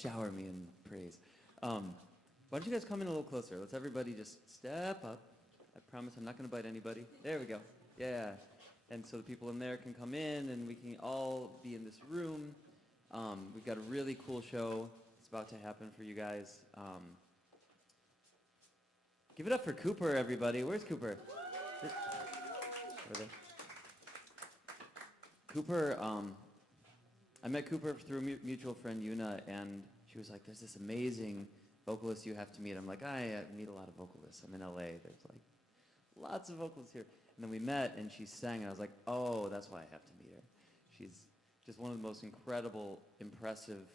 Shower me in praise. Why don't you guys come in a little closer? Let's everybody just step up. I promise I'm not going to bite anybody. There we go. Yeah. And so the people in there can come in and we can all be in this room. We've got a really cool show that's about to happen for you guys. Give it up for Cooper, everybody. Where's Cooper? Over there. Cooper, I met Cooper through a mutual friend, Yuna, and she was like, there's this amazing vocalist you have to meet. I'm like, I meet a lot of vocalists. I'm in LA. There's like lots of vocalists here. And then we met, and she sang, and I was like, oh, that's why I have to meet her. She's just one of the most incredible, impressive,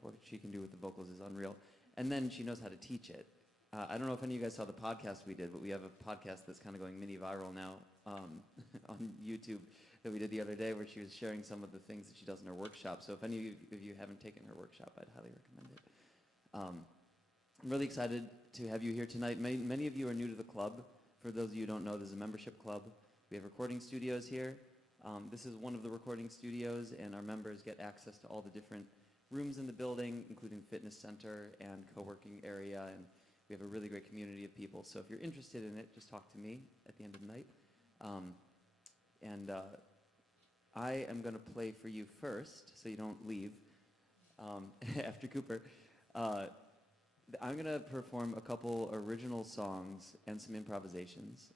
what she can do with the vocals is unreal. And then she knows how to teach it. I don't know if any of you guys saw the podcast we did, but we have a podcast that's kind of going mini viral now on YouTube that we did the other day where she was sharing some of the things that she does in her workshop. So if any of you haven't taken her workshop, I'd highly recommend it. I'm really excited to have you here tonight. Many of you are new to the club. For those of you who don't know, there's a membership club. We have recording studios here. This is one of the recording studios, and our members get access to all the different rooms in the building, including fitness center and co-working area, and we have a really great community of people. So if you're interested in it, just talk to me at the end of the night. I am going to play for you first, so you don't leave after Cooper. I'm going to perform a couple original songs and some improvisations.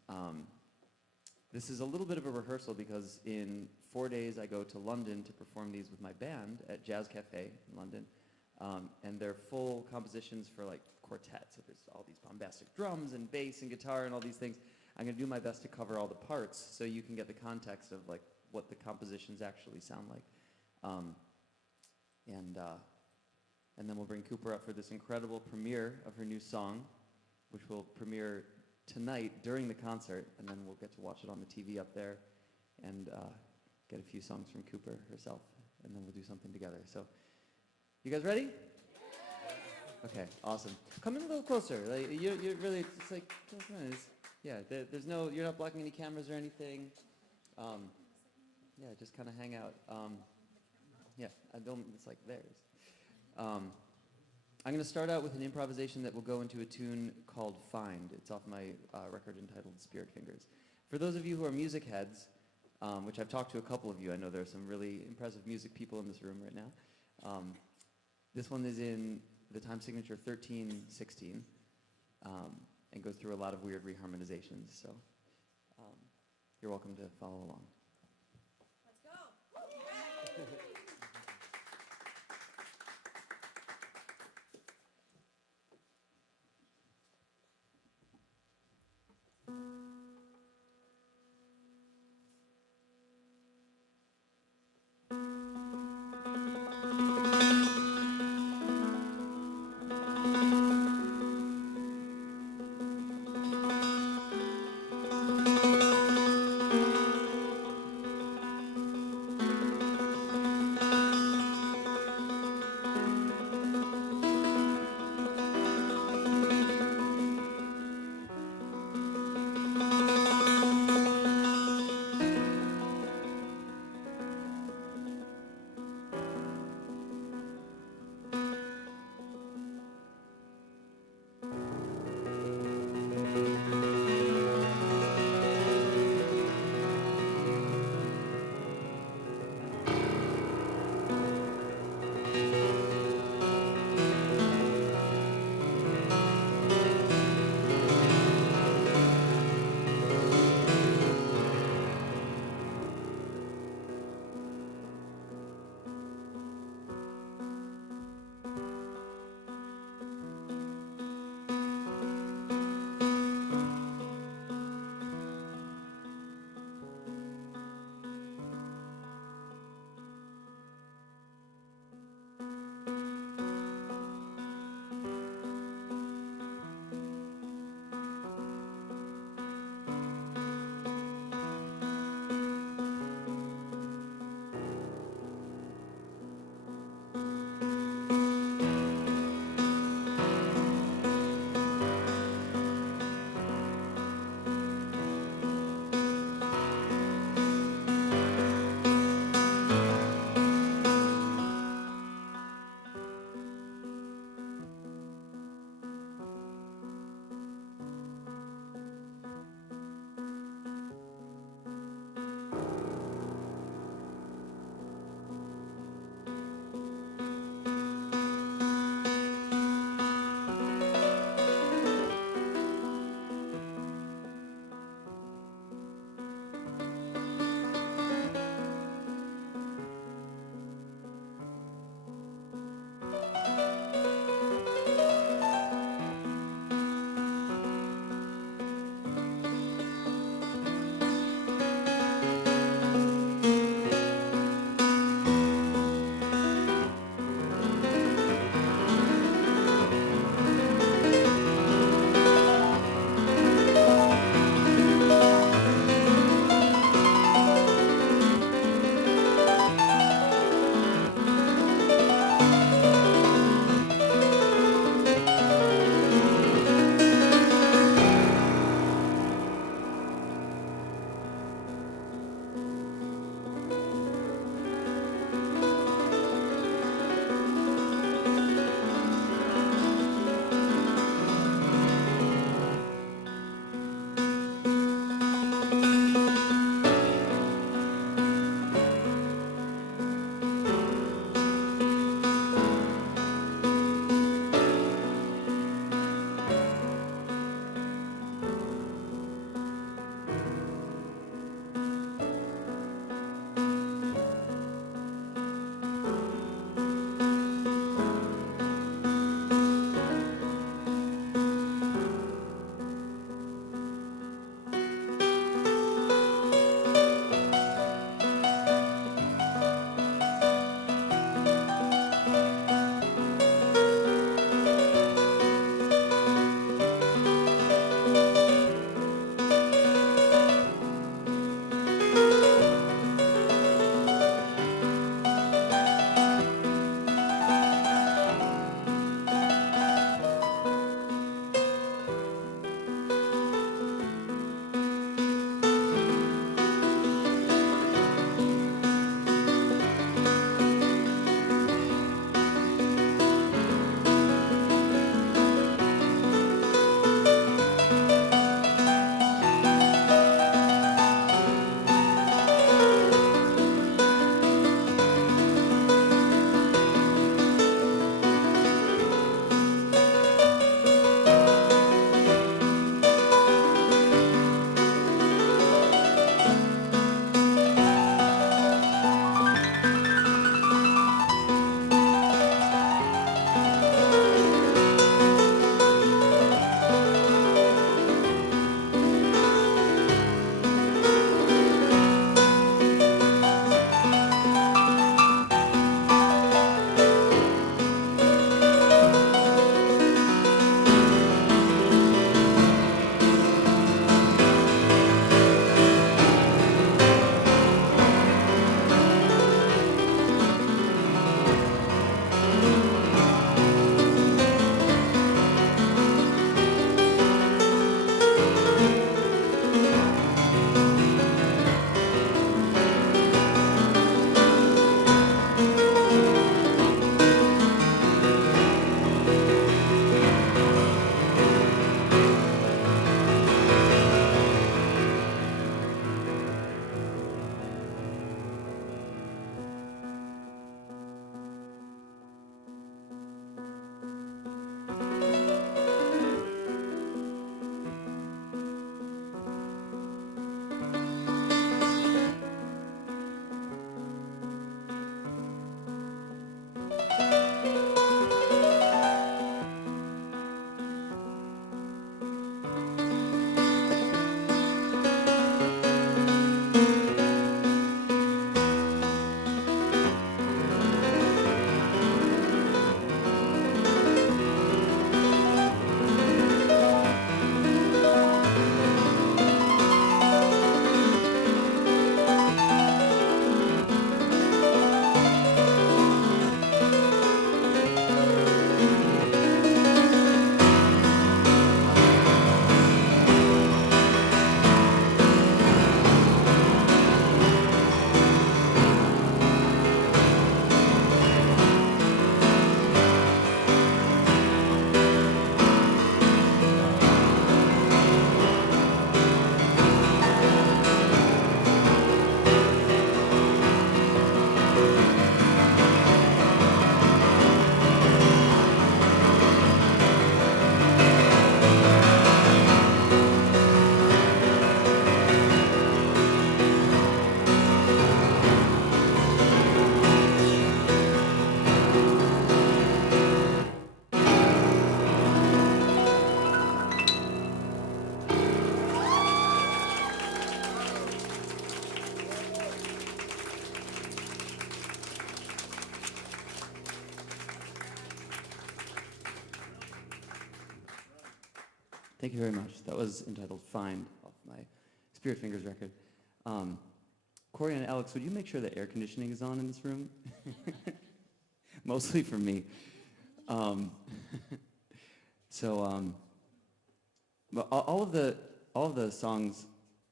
This is a little bit of a rehearsal because in 4 days I go to London to perform these with my band at Jazz Cafe in London. And they're full compositions for like quartets. So there's all these bombastic drums and bass and guitar and all these things. I'm going to do my best to cover all the parts so you can get the context of like what the compositions actually sound like. And then we'll bring Cooper up for this incredible premiere of her new song, which will premiere tonight during the concert, and then we'll get to watch it on the TV up there and get a few songs from Cooper herself, and then we'll do something together. So, you guys ready? Okay, awesome. Come in a little closer. Like you're really, it's like, there's no, you're not blocking any cameras or anything. Just kind of hang out. It's like theirs. I'm going to start out with an improvisation that will go into a tune called Find. It's off my record entitled Spirit Fingers. For those of you who are music heads, which I've talked to a couple of you, I know there are some really impressive music people in this room right now. This one is in the time signature 13/16 and goes through a lot of weird reharmonizations. So you're welcome to follow along. Let's go. Thank you very much. That was entitled Find off my Spirit Fingers record. Corey and Alex, would you make sure the air conditioning is on in this room? Mostly for me. But all of the songs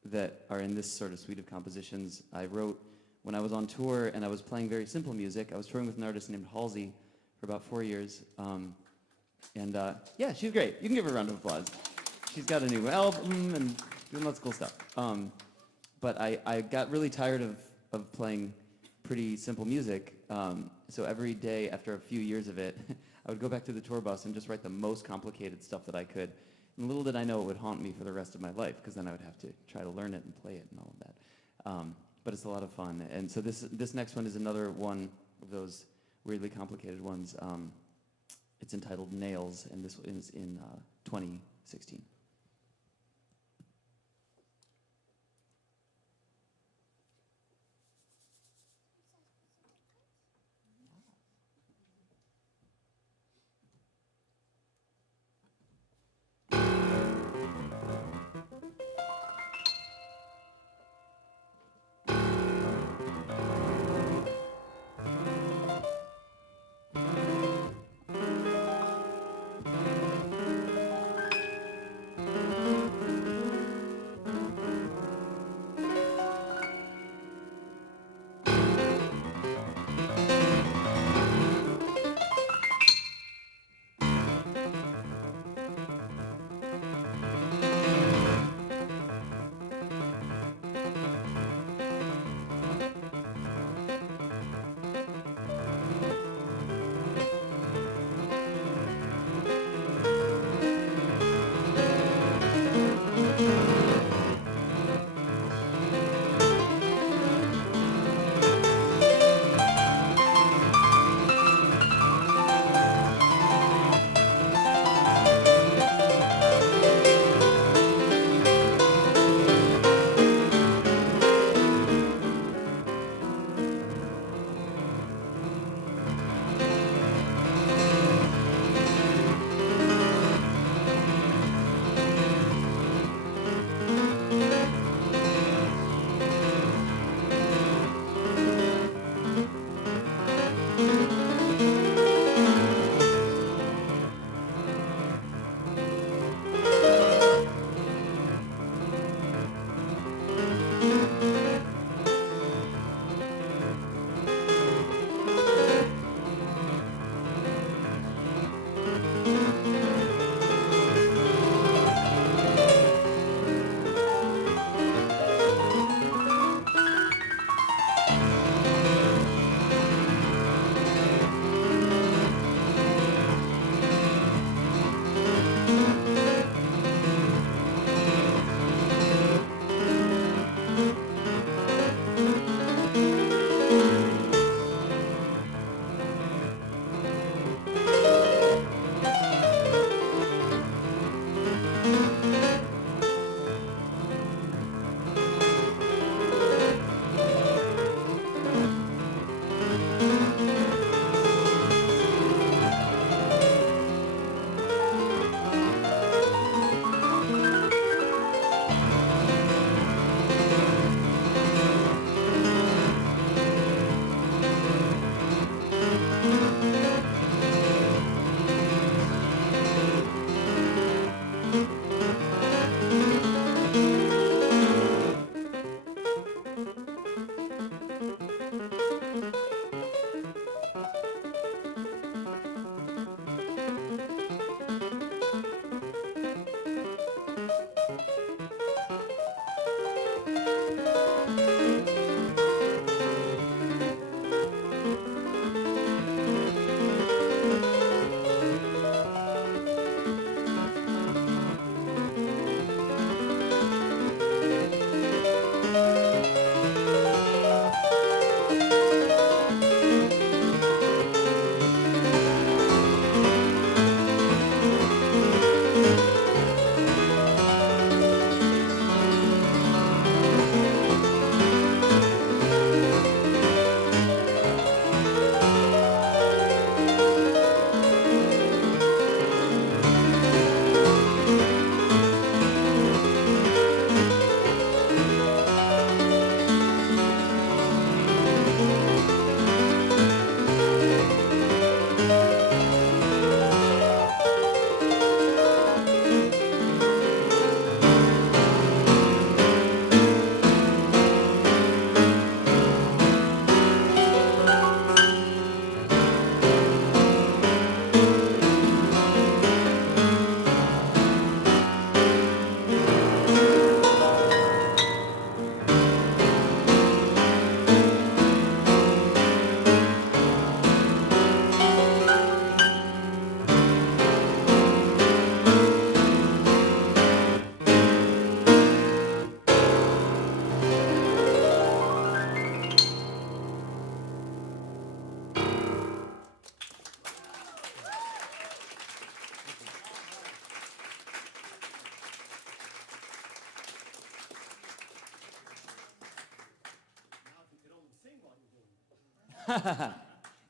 that are in this sort of suite of compositions I wrote when I was on tour and I was playing very simple music. I was touring with an artist named Halsey for about 4 years. Yeah, she's great. You can give her a round of applause. She's got a new album and doing lots of cool stuff. But I got really tired of playing pretty simple music. So every day after a few years of it, I would go back to the tour bus and just write the most complicated stuff that I could. And little did I know it would haunt me for the rest of my life, because then I would have to try to learn it and play it and all of that. But it's a lot of fun. And so this next one is another one of those weirdly complicated ones. It's entitled Nails, and this is in 2016.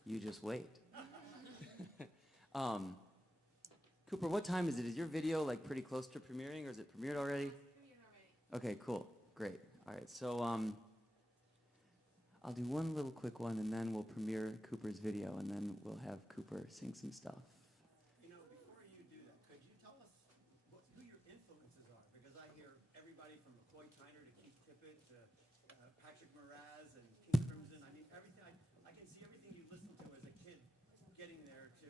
You just wait. Cooper, what time is it? Is your video like pretty close to premiering, or is it premiered already? Okay, cool, great. All right, so I'll do one little quick one, and then we'll premiere Cooper's video, and then we'll have Cooper sing some stuff. You know, before you do that, could you tell us who your influences are? Because I hear everybody from McCoy Tyner to Keith Tippett to Patrick Moraz and King Crimson. I mean, everything. I can see everything you listened to as a kid getting there to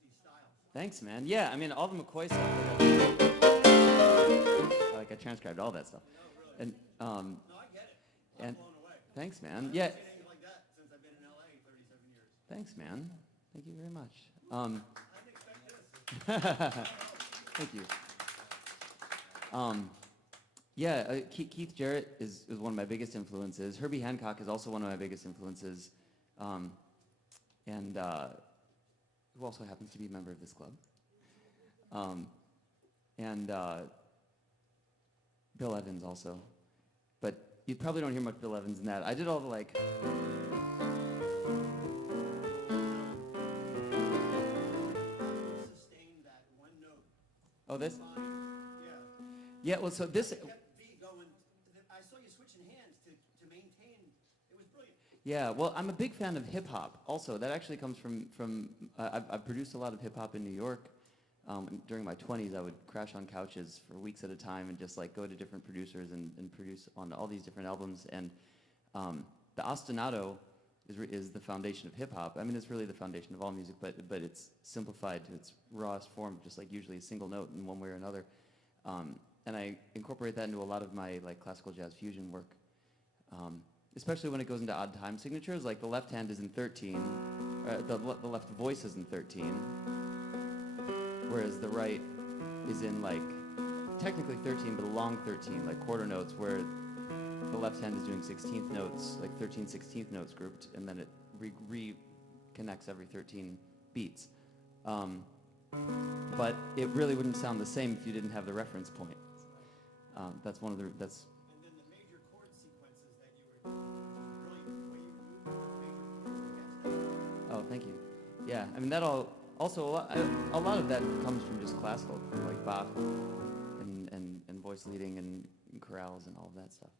these styles. Thanks, man. Yeah, I mean, all the McCoy stuff. Like I transcribed all that stuff. No, really. And No, I get it. I'm blown away. thanks, man. I Yeah. haven't seen anything like that since I've been in LA 37 years. Thanks, man. Thank you very much. I didn't expect this. Thank you. Yeah, Keith Jarrett is one of my biggest influences. Herbie Hancock is also one of my biggest influences, and who also happens to be a member of this club. And Bill Evans also. But you probably don't hear much Bill Evans in that. I did all the like... Sustain that one note. Oh, this? Yeah. Yeah, well, so this... Kept beat going. I saw you switching hands to maintain. It was brilliant. Yeah, well, I'm a big fan of hip-hop also. That actually comes from I've produced a lot of hip-hop in New York. During my 20s, I would crash on couches for weeks at a time and just like go to different producers and produce on all these different albums. And the ostinato is the foundation of hip-hop. I mean, it's really the foundation of all music, but it's simplified to its rawest form, just like usually a single note in one way or another. And I incorporate that into a lot of my like classical jazz fusion work. Especially when it goes into odd time signatures, like the left hand is in 13, the left voice is in 13, whereas the right is in like technically 13, but a long 13, like quarter notes, where the left hand is doing 16th notes, like 13 16th notes grouped, and then it reconnects every 13 beats. But it really wouldn't sound the same if you didn't have the reference point. That's one of the, that's... And then the major chord sequences that you were brilliant. The way you moved those major chords against that. Oh, thank you. Yeah, I mean, that all, also a lot of that comes from just classical, like Bach and voice leading and chorales and all of that stuff.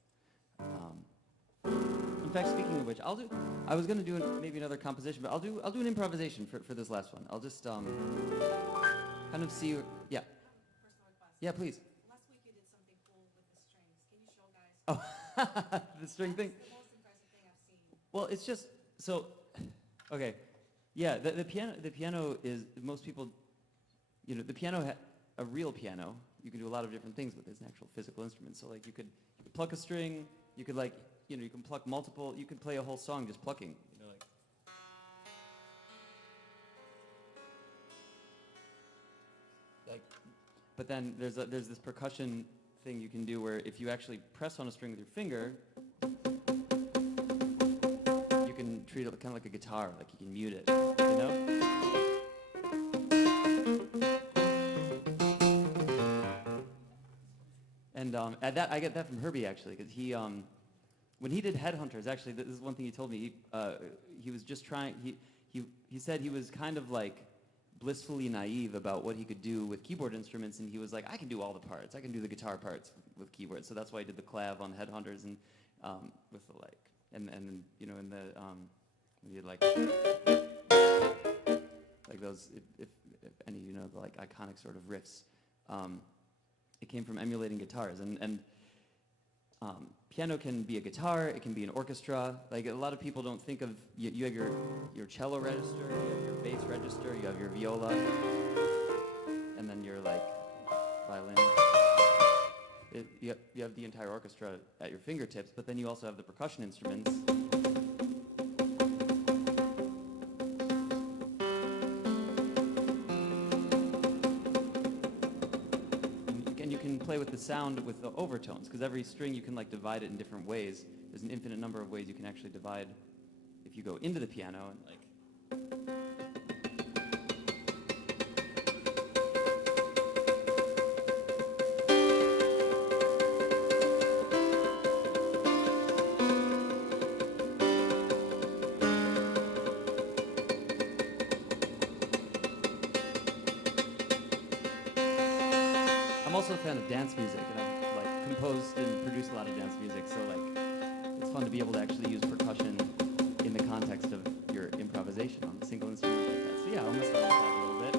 In fact, speaking of which, I was going to do maybe another composition, but I'll do an improvisation for this last one. I'll just kind of see, yeah. Personal request. Yeah, please. Last week you did something cool with the strings. Can you show guys? Oh, the string thing. That's the most impressive thing I've seen. Well, it's just, so, okay. Yeah, the piano is, most people, you know, the piano, a real piano, you can do a lot of different things with. It's an actual physical instrument. So like you could pluck a string, you could like, you know, you can pluck multiple, you could play a whole song just plucking, you know, like, but then there's this percussion thing you can do where if you actually press on a string with your finger, you can treat it kind of like a guitar, like you can mute it, you know? And I get that from Herbie actually, because he, when he did Headhunters, actually, this is one thing he told me. He was just trying. He said he was kind of like blissfully naive about what he could do with keyboard instruments, and he was like, I can do all the parts. I can do the guitar parts with keyboards. So that's why he did the clav on Headhunters and with the like, and you know, in the when he did like those, if any of you know the like iconic sort of riffs. It came from emulating guitars, and piano can be a guitar, it can be an orchestra. Like a lot of people don't think of, you have your cello register, you have your bass register, you have your viola, and then your like violin. You have the entire orchestra at your fingertips, but then you also have the percussion instruments. Play with the sound with the overtones, because every string you can like divide it in different ways. There's an infinite number of ways you can actually divide if you go into the piano and like. also a fan of dance music, and I've like composed and produced a lot of dance music. So like, it's fun to be able to actually use percussion in the context of your improvisation on a single instrument like that. So yeah, I'll mess around with that a little bit.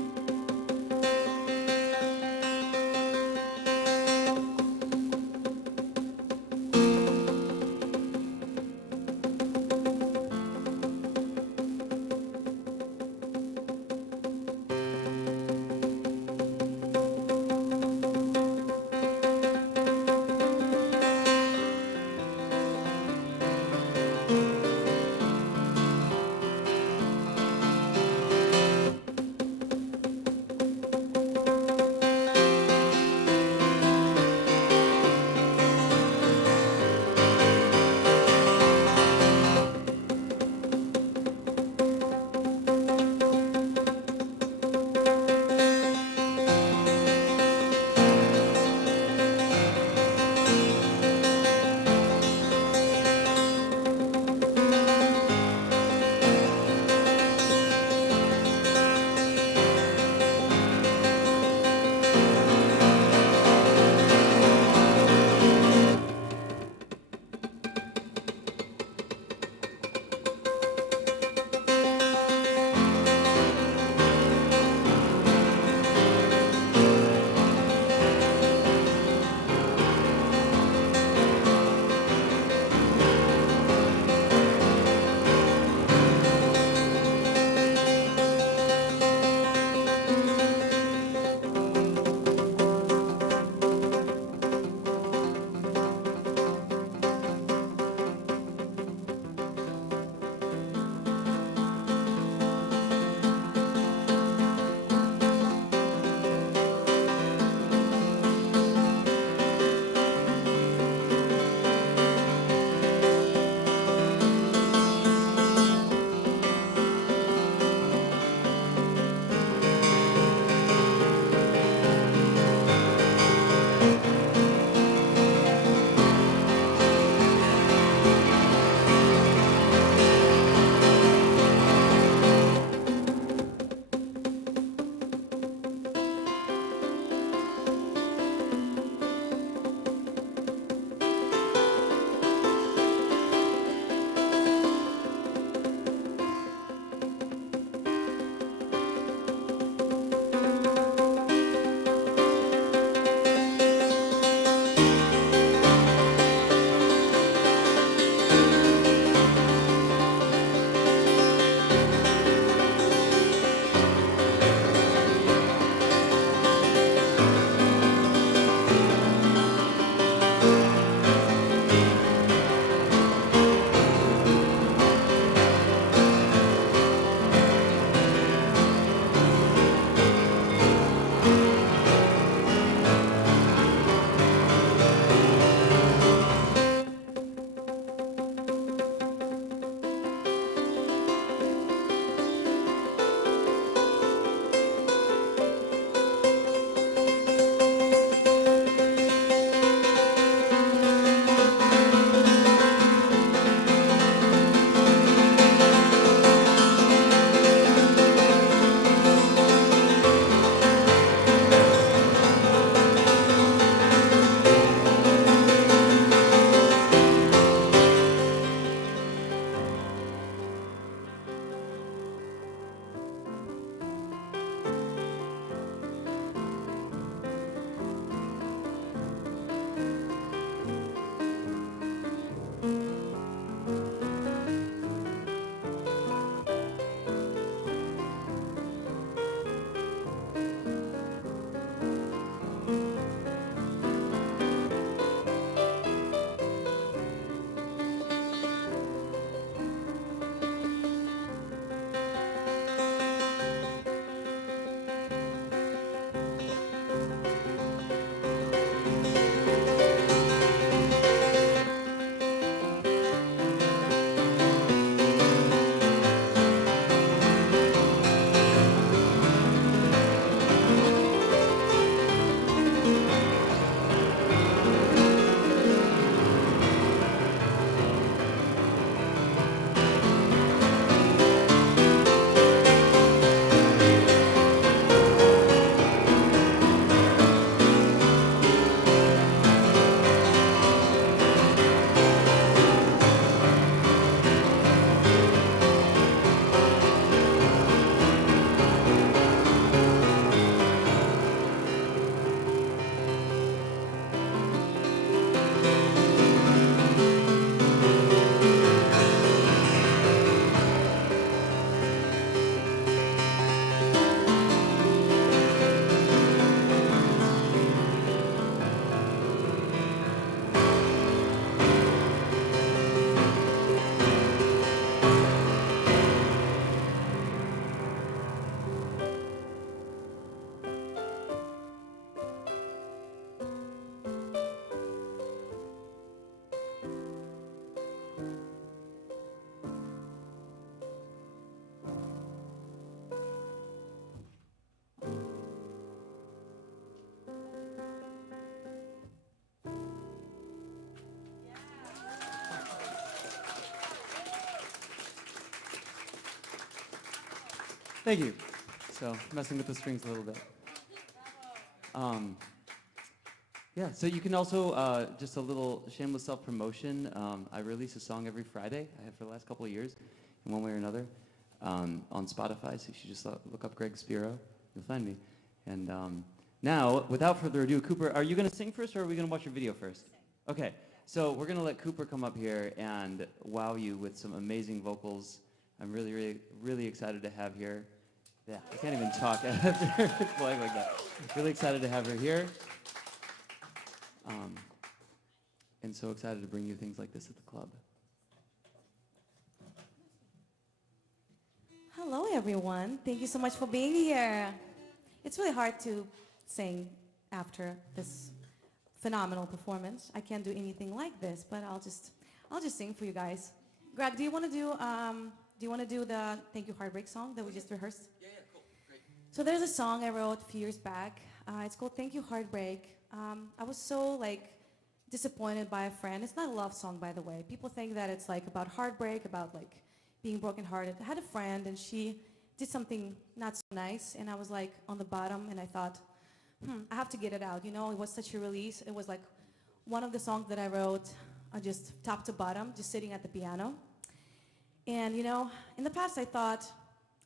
Thank you. So messing with the strings a little bit. Yeah, so you can also, just a little shameless self-promotion. I release a song every Friday. I have for the last couple of years, in one way or another, on Spotify. So you should just look up Greg Spero. You'll find me. And now, without further ado, Cooper, are you going to sing first, or are we going to watch your video first? Okay, so we're going to let Cooper come up here and wow you with some amazing vocals. I'm really, really, really excited to have here. Yeah, I can't even talk after playing like that. Really excited to have her here. And so excited to bring you things like this at the club. Hello, everyone. Thank you so much for being here. It's really hard to sing after this phenomenal performance. I can't do anything like this, but I'll just sing for you guys. Greg, do you want to do the Thank You Heartbreak song that we just rehearsed? Yeah, cool, great. So there's a song I wrote a few years back. It's called Thank You Heartbreak. I was so disappointed by a friend. It's not a love song, by the way. People think that it's about heartbreak, about being brokenhearted. I had a friend and she did something not so nice, and I was on the bottom, and I thought, I have to get it out. You know, it was such a release. It was one of the songs that I wrote, just top to bottom, just sitting at the piano. And you know, in the past I thought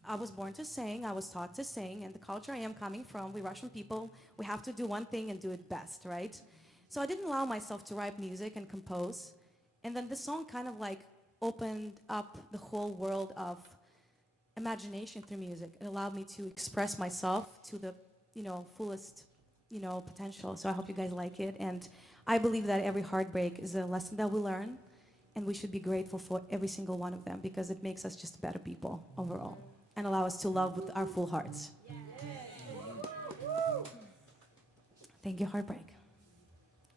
I was born to sing, I was taught to sing, and the culture I am coming from, we Russian people, we have to do one thing and do it best, right? So I didn't allow myself to write music and compose. And then this song kind of opened up the whole world of imagination through music. It allowed me to express myself to the, fullest, potential. So I hope you guys like it. And I believe that every heartbreak is a lesson that we learn, and we should be grateful for every single one of them because it makes us just better people overall and allow us to love with our full hearts. Thank you, Heartbreak.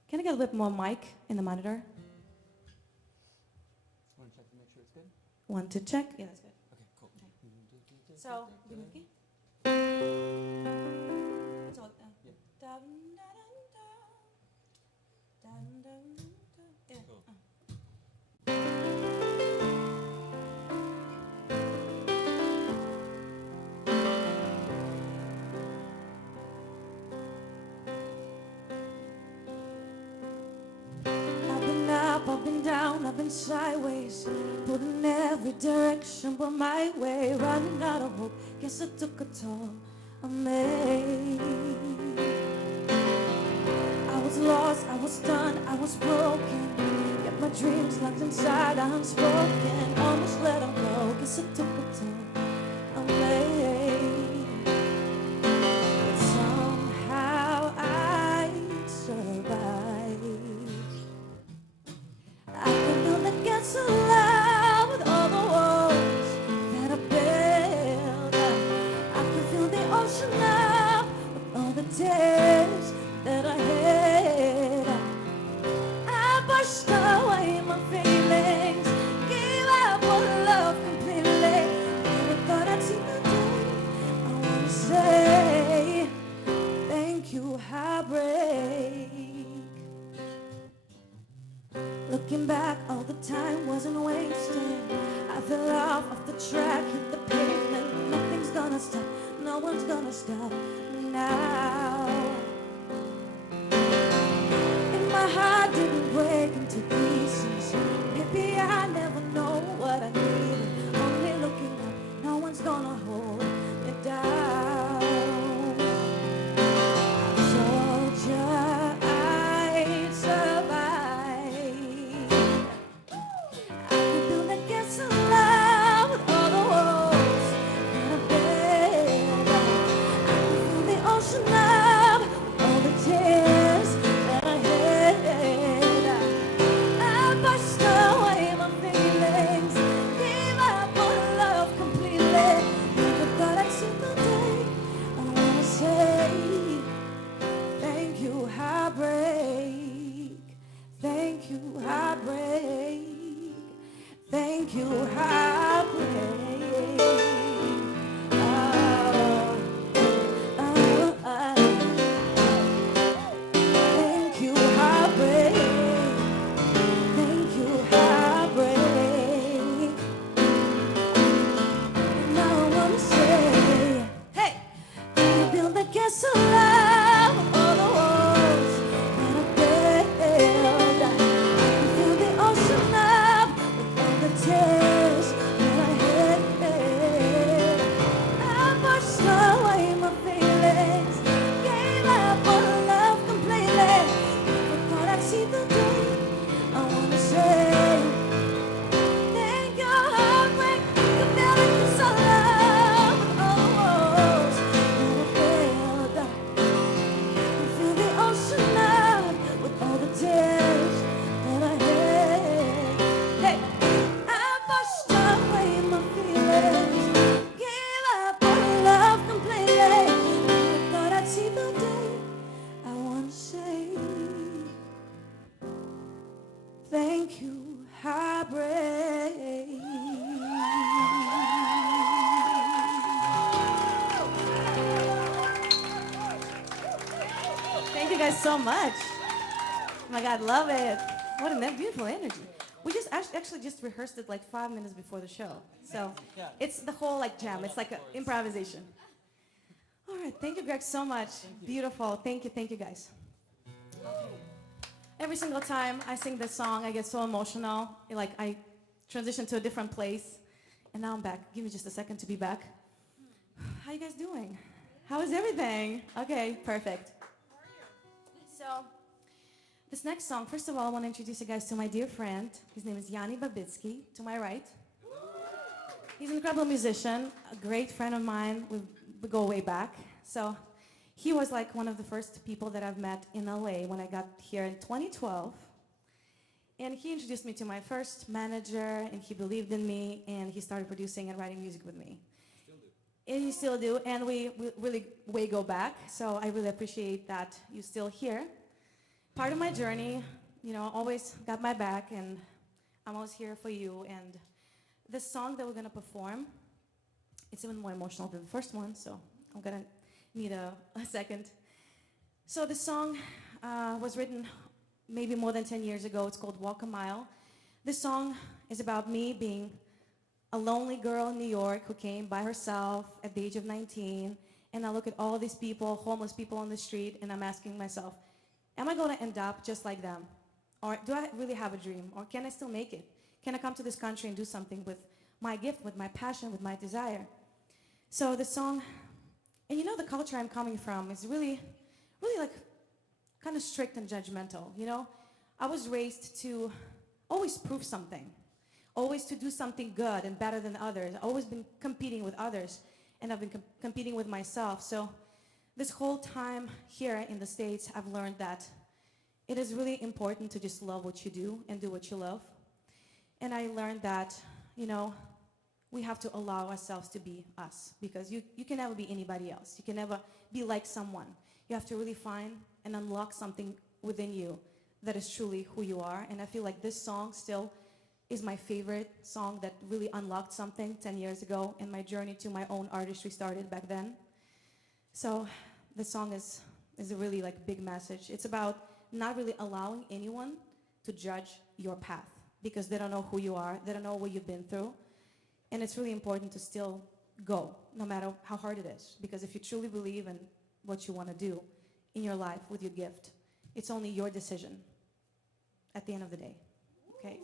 Can I get a bit more mic in the monitor? Want to check to make sure it's good? One to check. Yeah, that's good. Okay, cool. So, Dumuki? So, Yeah. dun, dun, dun, dun, dun, dun, dun. Yeah. Cool. I've been down, I've been sideways, put in every direction but my way, running out of hope, guess it took a toll on me. I was lost, I was done, I was broken, yet my dreams locked inside, unspoken, almost let them go, guess it took a toll on me. But somehow I survived. I can build against the love with all the walls that I built. I can feel the ocean now with all the tears that I had. I pushed away my feelings, gave up on love completely. Never thought I'd see the day. I wanna say thank you, heartbreak. Looking back, all the time wasn't wasted. I fell off the track, hit the pavement. Nothing's gonna stop, no one's gonna stop now. If my heart didn't break into pieces, maybe I never know what I needed. Only looking up, no one's gonna hold me down. Soldier, I survived. Against the love with all the walls that I built. I can feel the ocean love guys so much. Oh my God, love it. What a beautiful energy. We just actually just rehearsed it like 5 minutes before the show. So it's the whole like jam. It's like an improvisation. All right, thank you, Greg, so much. Beautiful. Thank you, guys. Every single time I sing this song, I get so emotional. Like I transition to a different place, and now I'm back. Give me just a second to be back. How you guys doing? How is everything? Okay, perfect. So this next song, first of all, I want to introduce you guys to my dear friend. His name is Yanni Babitsky, to my right. He's an incredible musician, a great friend of mine. We go way back. So he was like one of the first people that I've met in LA when I got here in 2012. And he introduced me to my first manager, and he believed in me, and he started producing and writing music with me. Still do. And you still do, and we really way go back. So I really appreciate that you're still here. Part of my journey, you know, always got my back, and I'm always here for you. And this song that we're gonna perform, it's even more emotional than the first one, so I'm gonna need a second. So the song was written maybe more than 10 years ago. It's called Walk a Mile. This song is about me being a lonely girl in New York who came by herself at the age of 19, and I look at all these people, homeless people on the street, and I'm asking myself, am I going to end up just like them? Or do I really have a dream? Or can I still make it? Can I come to this country and do something with my gift, with my passion, with my desire? So the song, and you know the culture I'm coming from is really like kind of strict and judgmental, you know? I was raised to always prove something, always to do something good and better than others. I've always been competing with others, and I've been competing with myself. So this whole time here in the States, I've learned that it is really important to just love what you do and do what you love. And I learned that, you know, we have to allow ourselves to be us, because you can never be anybody else. You can never be like someone. You have to really find and unlock something within you that is truly who you are. And I feel like this song still is my favorite song that really unlocked something 10 years ago, and my journey to my own artistry started back then. So the song is a really like big message. It's about not really allowing anyone to judge your path, because they don't know who you are, they don't know what you've been through. And it's really important to still go, no matter how hard it is. Because if you truly believe in what you want to do in your life with your gift, it's only your decision at the end of the day, okay?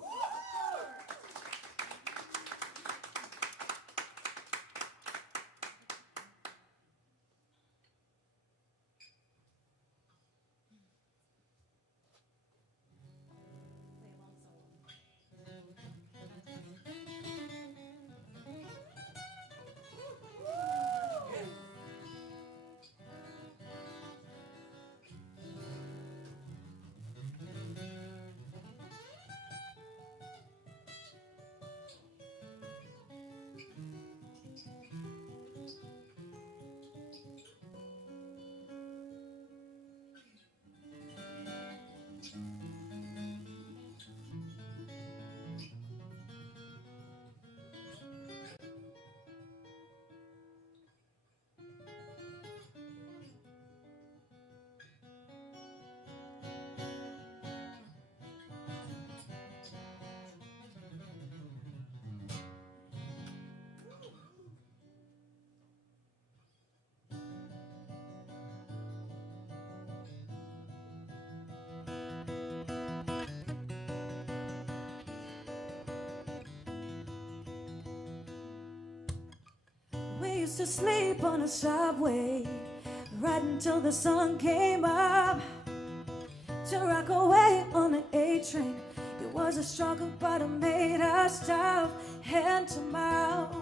We used to sleep on a subway right until the sun came up, to rock away on an A train. It was a struggle, but it made us tough. Hand to mouth,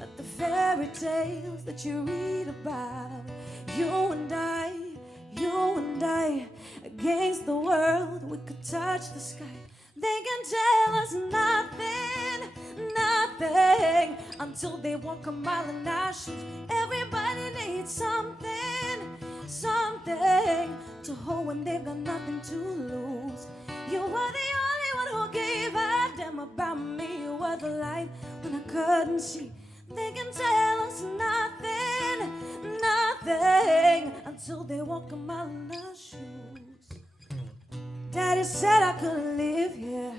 like the fairy tales that you read about. You and I, against the world, we could touch the sky. They can tell us nothing, nothing, until they walk a mile in our shoes. Everybody needs something, something to hold when they've got nothing to lose. You were the only one who gave a damn about me. You were the light when I couldn't see. They can tell us nothing, nothing, until they walk a mile in our shoes. Daddy said I couldn't live here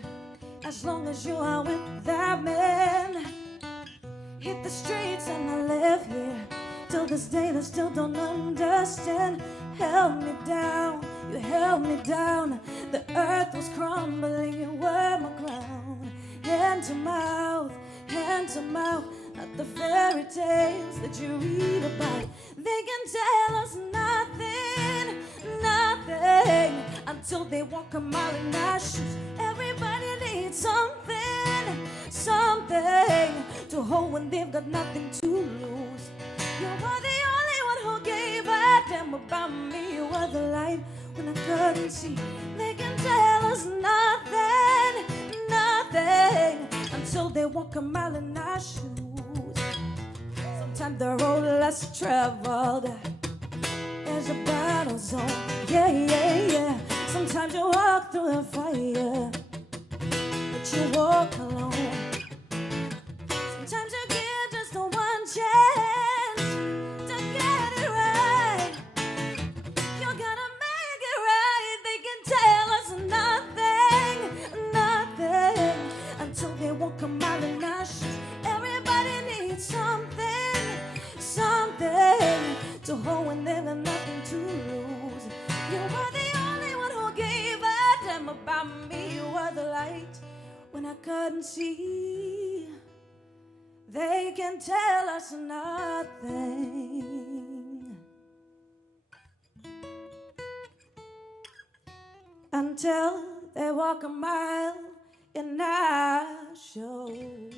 as long as you are with that man. Hit the streets and I live here. Till this day they still don't understand. Held me down, you held me down. The earth was crumbling, you were my ground. Hand to mouth, not the fairy tales that you read about. They can tell us nothing, nothing, until they walk a mile in our shoes. Everybody needs something, something to hold when they've got nothing to lose. You were the only one who gave a damn about me. You were the light when I couldn't see. They can tell us nothing, nothing, until they walk a mile in our shoes. Sometimes the road less traveled is a battle zone. Yeah, yeah, yeah. Sometimes you walk through the fire, but you walk alone. Sometimes you get just the one chance to get it right. You gotta make it right. They can tell us nothing, nothing, until they walk a mile in our shoes. Everybody needs something, something to hold when they've got nothing to lose. You were the only one who gave a damn about me. You were the light when I couldn't see. They can tell us nothing until they walk a mile in our shoes.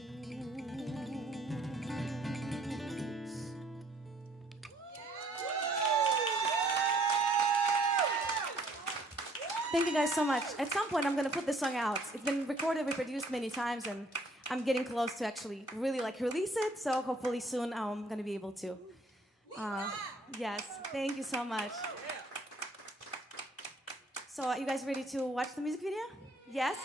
Thank you guys so much. At some point, I'm gonna put this song out. It's been recorded, reproduced many times, and I'm getting close to actually really like release it. So hopefully soon I'm gonna be able to. Yes, thank you so much. So are you guys ready to watch the music video? Yes?